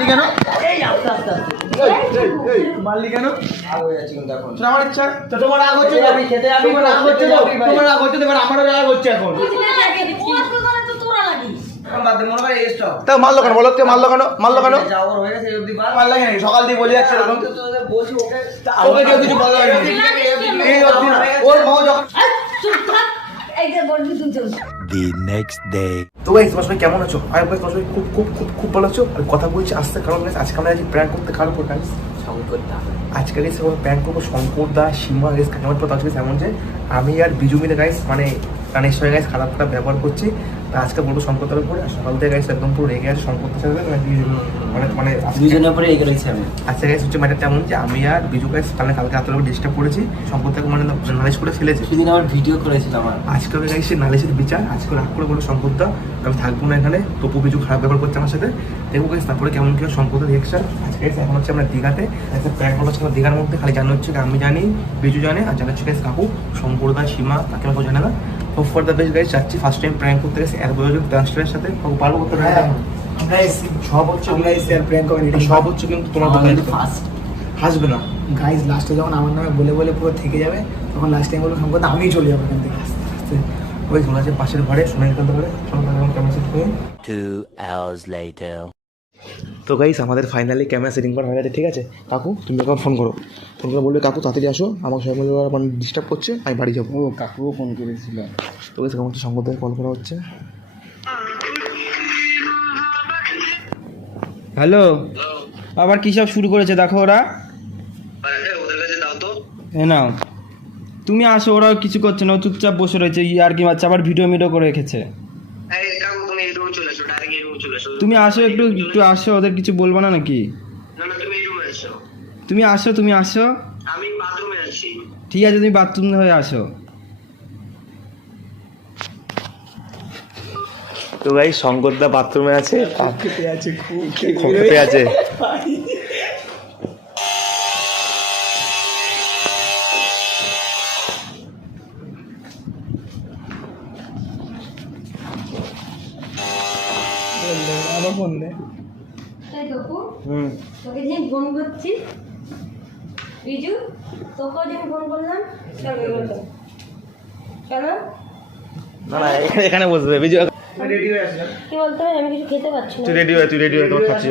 মারলি কেন? মারলি আগ আমার ইচ্ছা। তো তোমার রাগ হচ্ছে তোমার রাগ হচ্ছে। তোমার রাগ হচ্ছে তো? আমারও রাগ হচ্ছে এখন। মনে। তা মারলো কেন? বলো মারলো কেন? মারলো কেন? হয়ে বাদ। কেন? সকাল দিয়ে বলে যাচ্ছে এরকম। ওকে কেউ কিছু বলা হয়নি। ওর যখন the next day. তো গাইস তোমার সবাই কেমন আছো? আমি ভাই তোমার সবাই খুব খুব খুব খুব ভালো আছো। আর কথা বলছি আসতে কারণ গাইস আজকে আমরা আজকে প্র্যাঙ্ক করতে কারণ করতে গাইস আজকে গাইস আমরা প্র্যাঙ্ক করব শঙ্কর দা সীমা গাইস কাকিমার পর আজকে এমন যে আমি আর বিজু মিলে গাইস মানে কানের সঙ্গে গাইস খারাপ খারাপ ব্যবহার করছি। তা আজকে বলব শঙ্কর দার উপরে। আর সকাল থেকে গাইস একদম পুরো রেগে আছে শঙ্কর সাথে মানে মানে মানে আজকে- দুইজনের উপরে এগিয়ে রয়েছে আমি। আচ্ছা গাইস হচ্ছে ম্যাটারটা এমন যে আমি আর বিজু গাইস কালকে কালকে রাতের উপর ডিস্টার্ব করেছি। শঙ্কর দাকে মানে নালিশ করে ফেলেছে। সেদিন আমার ভিডিও করেছিলাম আর আজকে আমি গাইছি নালিশের বিচার আজকে রাগ করে বলে সম্পদটা আমি থাকব না এখানে। তপু বিজু খারাপ ব্যবহার করছে আমার সাথে। দেখব গাইস তারপরে কেমন কি সম্পদের রিয়েকশন আজকে guys এখন হচ্ছে আমরা দীঘাতে। একটা প্র্যাঙ্ক করা হচ্ছে দীঘার মধ্যে খালি জানা হচ্ছে আমি জানি বিজু জানে আর জানা হচ্ছে গাইস কাকু শঙ্করদা সীমা তাকে জানে না। Hope for the best guys যাচ্ছি ফার্স্ট টাইম প্র্যাঙ্ক করতে গেছে। এক বছর ডান্সটারের সাথে। পারব করতে হ্যাঁ। গাইস সব হচ্ছে গাইস এর প্র্যাঙ্ক এটা সব হচ্ছে কিন্তু তোমার দোকানে ফার্স্ট হাসবে না। গাইস লাস্টে যখন আমার নামে বলে বলে পুরো থেকে যাবে তখন লাস্ট টাইম বলব সম্পদ আমিই চলে যাব এখান থেকে। আস্তে আস্তে। ওই শোনা আছে পাশের ঘরে শোনা এখান থেকে শোনা কেমন সেট তো গাইস আমাদের ফাইনালি ক্যামেরা সেটিং করা হয়ে গেছে ঠিক আছে? কাকু তুমি এখন ফোন করো। ফোন করে বলবে কাকু তাড়াতাড়ি আসো। আমার সবাই মিলে মানে ডিস্টার্ব করছে আমি বাড়ি যাব। ও কাকুও ফোন করেছিল। তো গাইস আমার সঙ্গ থেকে কল করা হচ্ছে। হ্যালো আবার কী সব শুরু করেছে? দেখো ওরা। এ নাও। তুমি আসো ওরা কিছু করছে না চুপচাপ বসে রয়েছে ই আর কি বাচ্চা আবার ভিডিও মিডিও করে রেখেছে। তুমি আসো একটু একটু আসো ওদের কিছু বলব না নাকি? তুমি আসো তুমি আসো। আমি বাথরুমে আছি। ঠিক আছে তুমি বাথরুম হয়ে আসো। তো গাইস শঙ্করদা বাথরুমে আছে? আছে খুব খেতে আছে আমার ফোন নেই তাই তপু হুম তোকে ফোন করছি বিজু তোকেও যে ফোন করলাম না না এখানে এখানে বসবে বিজু রেডি হয়ে আসলাম। কি বলতে হবে আমি কিছু খেতে পারছি না। তুই রেডি হয়ে তুই রেডি হয়ে তোমার খাচ্ছি।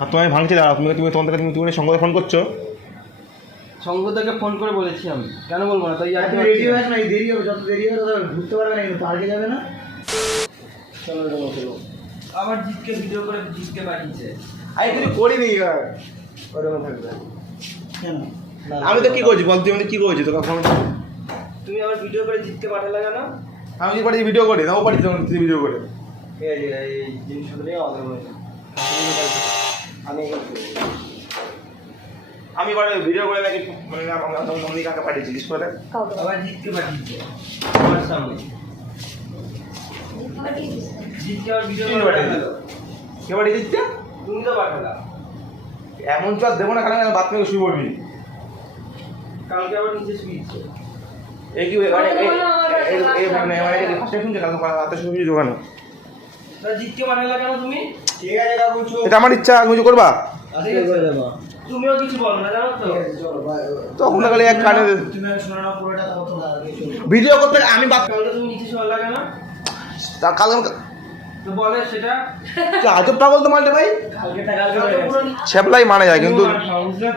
আর তোমায় ভাঙছি দাঁড়া তুমি তুমি তোমার তুমি ফোন করছ? সঙ্গতাকে ফোন করে বলেছি আমি। কেন বলব না? তাই আর কি রেডি হয়ে আসনা দেরি হবে যত দেরি হবে তত ঘুরতে পারবে না পার্কে যাবে না। চলো চলো চলো। আবার জিতকে ভিডিও করে জিতকে পাঠিয়েছে আমি কিছু করিনি এবার ওরকম থাকবে। কেন? আমি তো কি করছি বল তুই আমি কি করছি তোকে ফোন তুমি আবার ভিডিও করে জিততে পাঠালে কেন? আমি যদি পারি ভিডিও করি। না ও পারি তখন তুই ভিডিও করে। ঠিক আছে এই নিয়ে বলেছে আমি আমি এবার ভিডিও করে নাকি মানে আমি কাকে পাঠিয়েছি জিজ্ঞেস করে আবার জিতকে পাঠিয়েছে। আমার সামনে। জিতকে আবার ভিডিও করে পাঠিয়েছে? পাঠালো কে পাঠিয়েছিস তুমি তো পাঠালা এমন চল দেবো না কারণ বাদ থেকে শুরু করবি কালকে আবার নিচে শুয়েছে এই কি মানে এই এই- এই মানে মানে ফার্স্ট শুনছে কারণ রাতে শুরু হয়েছে দোকানে? তা জিতকে পাঠালা কেন তুমি? ঠিক আছে কাকু এটা আমার ইচ্ছা আমি কিছু করবা? তুমিও কিছু বলো না জানো তো? তখন খালি এক কানে তুমি না পুরোটা লাগে ভিডিও করতে আমি বাদ কালকে তুমি নিচে কালকে তো বলে সেটা তুই আজব পাগল তো মারতে ভাই? মারা যায় কিন্তু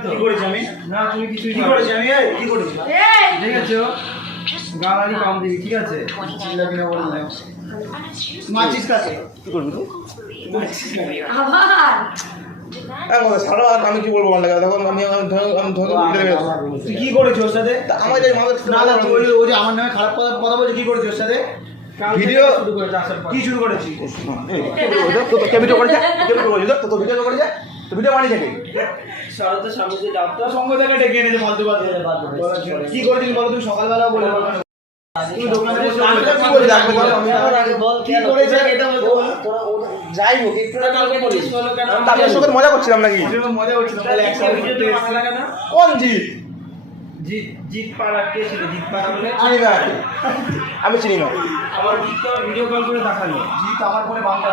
কি করেছি আমি? না তুমি কিছুই কি করেছি আমি? কি করেছি? ঠিক আছে। গালারি কম দিবি ঠিক আছে? কাছে কি করবি তুই? আবার! এক কথা ছাড়ো আর আমি কি বলব বল দেখো আমি কি করেছিস ওর সাথে? আমার যে আমার নামে খারাপ কথা কথা বলছিস কি করেছিস ওর সাথে? ভিডিও- কি শুরু করেছিস কে ভিডিও করেছে? কে ভিডিও করেছে? তো তো ভিডিও করেছে তো ভিডিও বানিয়ে থাকে শরতের সামনে যে যাও তো থেকে ডেকে এনেছে ফালতু কি করেছিস বলো তুমি? সকালবেলা বলে করেছে? আমি তাদের সঙ্গে মজা করছিলাম নাকি? মজা করছিলাম কোন? জিত জিত জিত পাড়া কে ছিল? জিত পাড়া আমি না আমি চিনি না। আবার জিতকে ভিডিও কল করে দেখাল। জিত আমার ফোনে বাংলা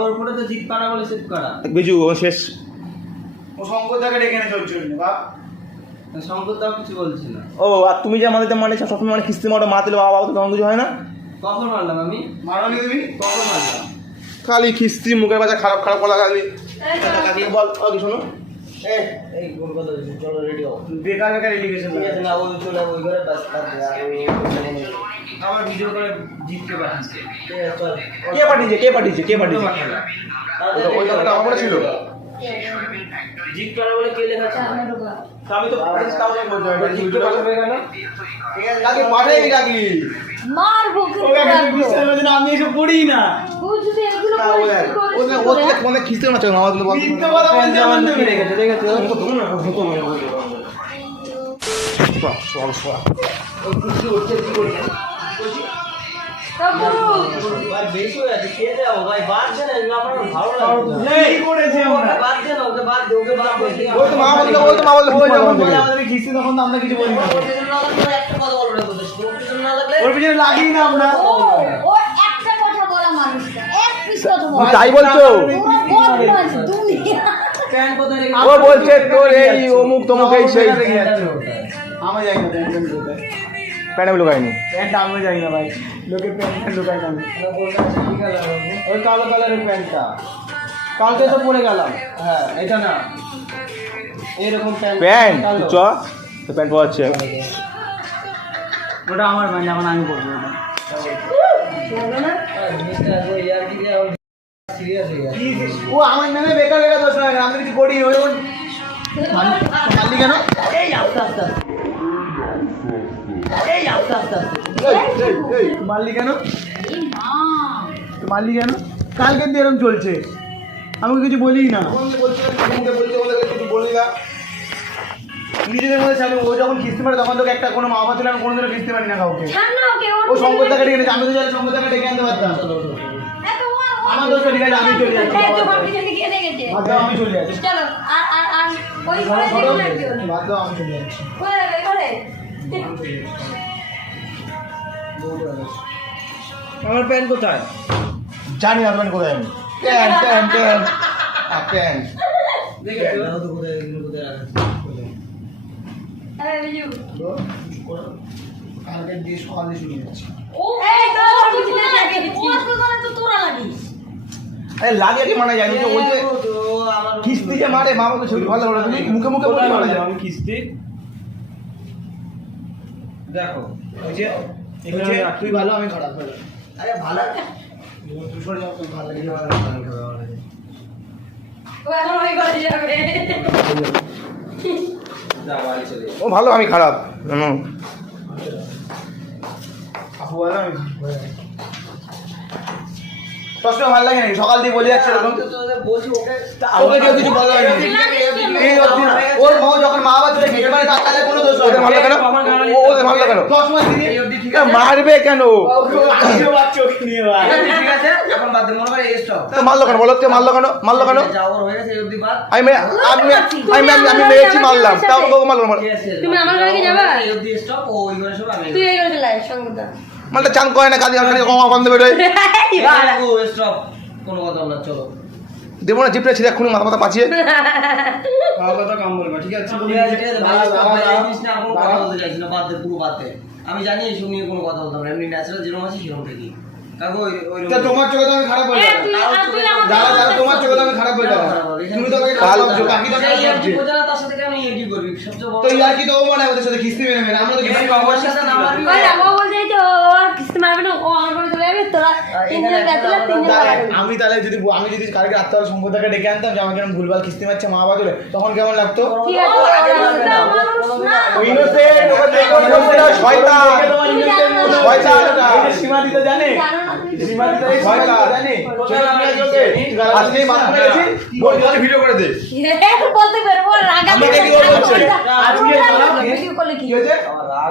ওর তো জিত করা বলে সেট করা। বিজু ও শেষ। ও শঙ্করদাকে ডেকে এনে চলছিল বাপ। শঙ্কর তাও কিছু বলছি না। ও আর তুমি যে আমাদের মানে সবসময় মানে কিস্তি মারো মা দিলে বাবা বাবা তো তেমন কিছু হয় না? কখন মারলাম আমি? মারনি তুমি? কখন মারলাম? খালি কিস্তি মুখের বাজা খারাপ খারাপ বলা খালি বল শোনো? এই এই কোন কথা চলো রেডি হও। বেকার বেকার এলিগেশন ঠিক আছে না ওই চলে ওই ঘরে বাস বাদ দে, আর ওই ওখানে নেই। আমার ভিডিও করে জিতকে পাঠিয়েছে ঠিক আছে, চল। কে পাঠিয়েছে কে পাঠিয়েছে কে পাঠিয়েছে? তাড়াতাড়ি ওই কথাটা আমার ছিল? জিত করা বলে কে লেখাচ্ছে আমি তো কাকি আমি এসব করি না। আমার হয়ে কিছু বলি ওর পিছনে না আমরা ও ও একটা কথা বলা মানুষটা এক পিস কথা বলা তাই বলছো? ও বলছে তোর এই অমুক তমুক এই সেই। আমি না প্যান্ট প্যান্ট কোথায় প্যান্ট লুকায়নি প্যান্ট আমিও জানি না ভাই। লোকে প্যান্ট লুকায় না। ওই কালো কালারের প্যান্টটা কালকে তো পরে গেলাম। হ্যাঁ এটা না। এরকম প্যান্ট প্যান্ট চ। তো প্যান্ট পাওয়া যাচ্ছে ওটা আমার প্যান্ট এখন আমি পরবো ওটা ও আমার নামে বেকার বেকার দোষ লাগে আমি কিছু করি ওই ওই মারলি কেন? এই আস্তে আস্তে। এই আস্তে আস্তে মারলি কেন? মারলি কেন? কালকে দিয়ে এরকম চলছে। আমি কিছু বলি না। নিজেদের মধ্যে ও যখন কিস্তি মারে তখন তোকে একটা কোনো মা বাবা ছিল আমি কোনোদিনও কিস্তি মারি না কাউকে না ও শঙ্কর তাকে ডেকে আমি তো চাইলে শঙ্কর তাকে ডেকে আনতে পারতাম। আমার দোষ ঠিক আমি চলে যাচ্ছি এই তো বাপি জানি কে গেছে বাদ দাও, আমি চলে যাচ্ছি চলো আর আর আর ওই ঘরে দেখো না কেউ বাদ দাও, আমি চলে যাচ্ছি ওই ওই ঘরে আমার প্যান্ট কোথায় জানি না প্যান্ট কোথায় আমি প্যান্ট প্যান্ট প্যান্ট প্যান্ট কালকে দিয়ে সকালে চলে যাচ্ছি ও এই তো তোরা লাগিস আরে লাগে কি মানা যায়? তো ওই যে ও কিস্তি যে মারে মা বাবা ভালো মুখে মুখে পারো মারলাম আমি কিস্তি? দেখো ওই যে তুই ভালো আমি খারাপ আরে ভালো ও ভালো আমি খারাপ। হুম। ভালো আমি খারাপ সবসময় ভালো লাগে নাকি সকাল দিয়ে বলে যাচ্ছে এরকম ওকে কেউ কিছু বলা হয়নি। ওর মা যখন মা বাবা চলে গেটে মানে তার কোনো দোষ ওদের ভালো কেন ওদের ভালো কেন দশ মাস দিদি এই অবধি ঠিক এ, আছে মারবে কেন মনে মারলো বলো মারলো মারলো হয়ে আমি আমি আমি আমি আমি মেরেছি মারলাম তাও ওকে মারলো মারলো। ঠিক আছে তুমি আমার ঘরে যাবা? এই অবধি স্টপ ও ওই ঘরে সব আমি তুই এই ঘরে চলে আয় সঙ্গতা মালটা চান করে না কাজে কাজে কমা কম দেবে রে। কোনো কথা বল চলো। দেবো না জিপটা ছিঁড়ে এক্ষুনি মাথা মাথা পাচিয়ে। কথা কম বলবা ঠিক আছে? ঠিক আছে ঠিক আছে ভাই stop, ভাই, এই জিনিস নিয়ে কোনো কথা বলতে চাইছি না বাদ দে পুরো বাদ দে। আমি জানি এইসব নিয়ে কোনো কথা বলতাম এমনি ন্যাচারাল যেরকম আছে সেরকম থাকি তোমার চোখে তো আমি খারাপ বলে দাদা দাদা তোমার চোখে তো আমি খারাপ বলে তুমি তো আমাকে খারাপ তো তার সাথে কেন করবি? সবচেয়ে বড় তো ইয়ার কি তো ও মনে হয় ওদের সাথে কিস্তি মেনে মেনে আমরা তো কিস্তি পাবো। সাথে না আমি তাহলে যদি আমি যদি কালকে রাত্রে সম্পদাকে ডেকে আনতাম যে আমাকে এরকম ভুলভাল কিস্তি মারছে মা বাবা তখন কেমন লাগতো? শয়তান। শয়তান সীমা দিতে জানে?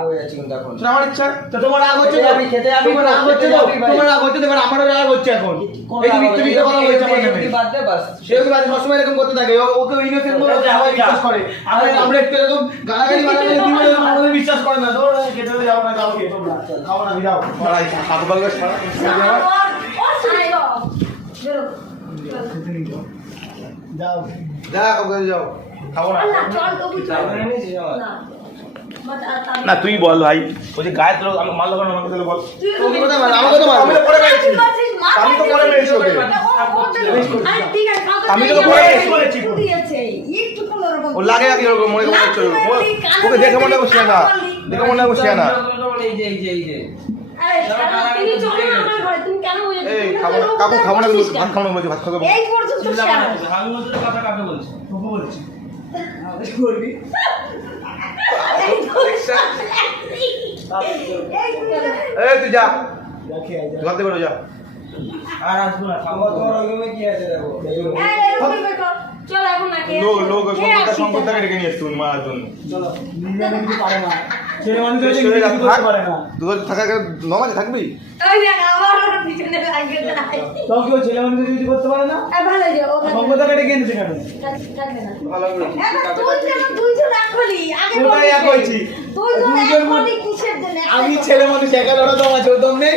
হয়ে তো তো তো আমারও রাগ হচ্ছে এখন সবসময় এরকম করতে থাকে ওকে বিশ্বাস করে আমরা একটু এরকম গালাগালি বিশ্বাস করে না যাও না যাও যাও খাব না না চল তবু চল না বাট আর তার- না তুই বল ভাই। ওই যে গায়ে তোর আমি মাল লাগানো আমাকে তাহলে বল। তুই কোথায় আমাকে তো মারবে। আমি তো মা আমি তো পরে মেরেছি ওকে আমি একটু কোনোরকম। ও লাগে নাকি ওরকম মনে মনে হচ্ছে ওকে দেখে মনে করছে না। দেখে মনে করছে না। এই যে এই যে এই যে। আরে, তুমি চলো না আমার ঘরে, তুমি কেন ওই- এই তুমি খাব না কেন কাকু খাব না কিন্তু ভাত খাব না বলছি ভাত খাব এই পর্যন্ত আমি নতুন কথা কাকে বলছি? তোকে বলছি। এই এই তুই যা। দেখে আয়, যা। আর আসব না খাব। তোমার ওই কি আছে দেখো। চল এখন না লোক। লোক। ডেকে নিয়ে মারার জন্য চলো পারে না ছেলে মানুষ হয়েছে কিছু করতে পারে না দুটো থাকা নমাজে থাকবি ওই দেখ, আবার ওর পিছনে লাগিয়ে দেয়। তাও কি ও ছেলে মানুষ কিছু করতে পারে না এই ভালো যে, ও ডেকে কেন থাক- থাকবে না। ভালো করে তুই কেন দুইজন এক হলি? আগে এক? দুইজন এক কিসের জন্য? আমি ছেলে মানুষ একা লড়া তো আমার চৌতম নেই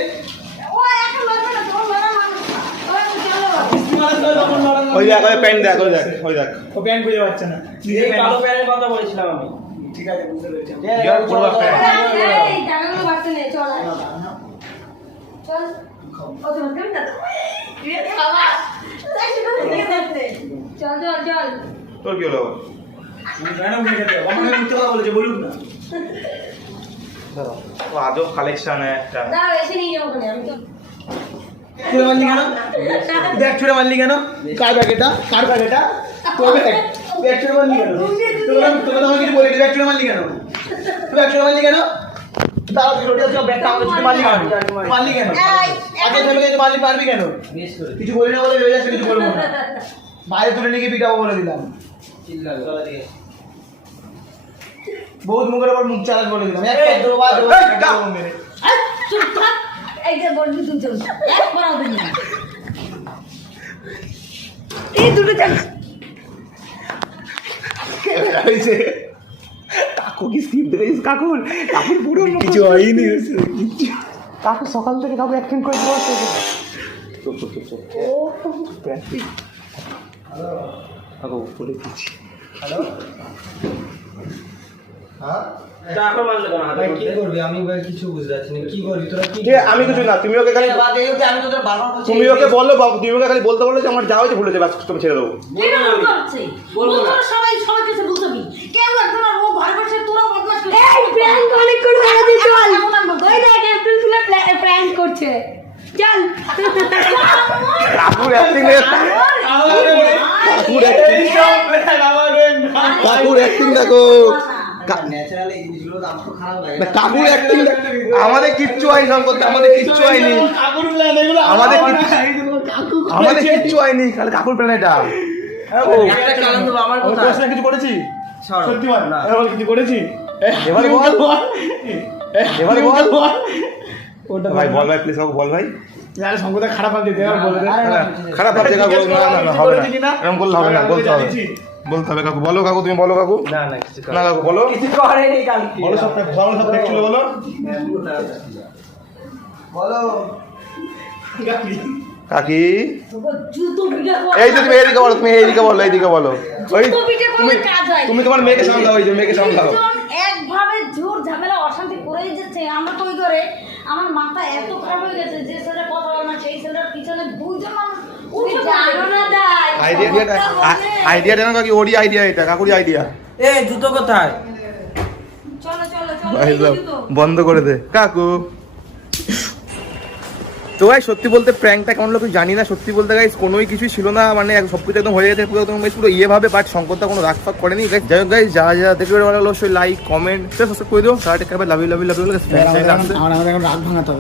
ও একা লড়বে না, তোর লড়া মানুষ না। ওই চলো। মানুষ নয় তখন লড়া না। ওই দেখ ওই প্যান্ট দেখ ওই দেখ ওই দেখ। ও প্যান্ট খুঁজে পাচ্ছে না। নিজে কালো প্যান্ট। কথা বলেছিলাম আমি। ঠিক আছে বুঝতে পেরেছি। টাকাগুলো বাড়তে নে, চল চল। ও তো ভাবতে না তো। এ বাবা, তাই সেটা থেকে যাচ্ছে। চল চল চল। তোর কি হলো? ম্যাডাম উঠে যেতে? হবে। আমাকে মিথ্যে কথা বলেছে বলুক ও আজব কালেকশন একটা দাঁড়াও এসে নিয়ে যাব ওখানে আমি তো ছুড়ে মারলি কেন? দেখ ছুড়ে মারলি কেন? কার এটা কার ব্যাগ। তোর ব্যাগ ব্যাগ ছুড়ে মারলি কেন? তোকে কিছু ব্যাগ ছুড়ে মারলি কেন? তুই ব্যাগ ছুড়ে মারলি কেন? কিছু মারলি পারবি কেন? কিছু বলি না বলে কিছু বলব না। বাইরে তুলে নিয়ে পিটাবো বলে দিলাম। বহুত মুখের ওপর মুখ চালাক বলে দিলাম এক পদ দেবো, বাদ দেবো, এই, এক যা। বলবি দুজন। না। এই দুটো জান এই কাকু কি স্ক্রিপ্ট দেখেছিস কাকুর কাকুর পুরো কিছু হয়নি। কাকু সকাল থেকে কাকু অ্যাক্টিং করে চুপ কাকু বলে দিচ্ছি। হ্যাঁ? আমি কিছু না। তুমি ওকে খালি তুমি বলল তুমি ওকে খালি বলতে বলল যে আমার যা হয়েছে ভুলেছে ব্যাস তুমি ছেড়ে দেবো। বলব না আমি। করছে? বলব না। তোরা সবাই কাছে বলছবি কেউ একজন ও ঘরে বসে তোরা বদমাশ এই প্র্যাঙ্ক অনেক করে মেরে দিই ওই দেখ এপ্রিল ফুলে প্র্যাঙ্ক করছে। চল। কাকুর অ্যাক্টিং কাকুর অ্যাক্টিং কাকুর অ্যাক্টিং দেখো। কাকুর অ্যাক্টিং আমাদের কিচ্ছু হয়নি সম্পর্কে আমাদের কিচ্ছু হয়নি। আমাদের কিচ্ছু আমাদের কিচ্ছু হয়নি খালি কাকুর প্ল্যান এটা। ও। একটা কারণ দেবো আমার আমি কথা প্রশ্ন কিছু করেছি? ছাড়ো। সত্যি বল না। এবার কিছু করেছি? এবারে বল। এবারে বল। ওটা ভাই বল। ভাই প্লিজ কাকু বল ভাই। খারাপ ভাবছে খারাপ ভাবছে কাকু না না না হবে না? এরকম করলে হবে না বলতে হবে। বলতে হবে কাকু বলো কাকু তুমি বলো কাকু। না না কিছু না কাকু বলো। কিছু করেনি কালকে। বলো সব বলো সব দেখছিল বলো। বলো। কাকি। এই তো তুমি এইদিকে বলো তুমি এইদিকে বলো এইদিকে বলো। ওই তুমি তুমি তোমার মেয়েকে সামলাও ওই যে মেয়েকে সামলাও। একভাবে জোর ঝামেলা অশান্তি করেই যাচ্ছে। আমরা তো ওই করে আমার মাথা এত খারাপ হয়ে গেছে যে ছেলে কথা বলে না সেই ছেলের পিছনে দুইজন মানুষ উঠে জানো না তাই আইডিয়া আইডিয়া দেন কাকি ওরি আইডিয়া এটা কাকুরি আইডিয়া। এ জুতো কোথায়। বন্ধ করে দে। কাকু। তো ভাই সত্যি বলতে প্র্যাঙ্কটা কেমন লোক জানি না সত্যি বলতে গাইস কোনোই কিছু ছিল না মানে এক- সবকিছু একদম হয়ে গেছে পুরো একদম পুরো ইয়ে ভাবে বাট শঙ্করটা কোনো রাগ ফাগ করেনি। Guys, যাই হোক গাইস যা যা দেখবে ভালো লাগল অবশ্যই লাইক কমেন্ট সাবস্ক্রাইব করে দিও। সারা take love you love you love you আমার এখন রাগ ভাঙাতে হবে।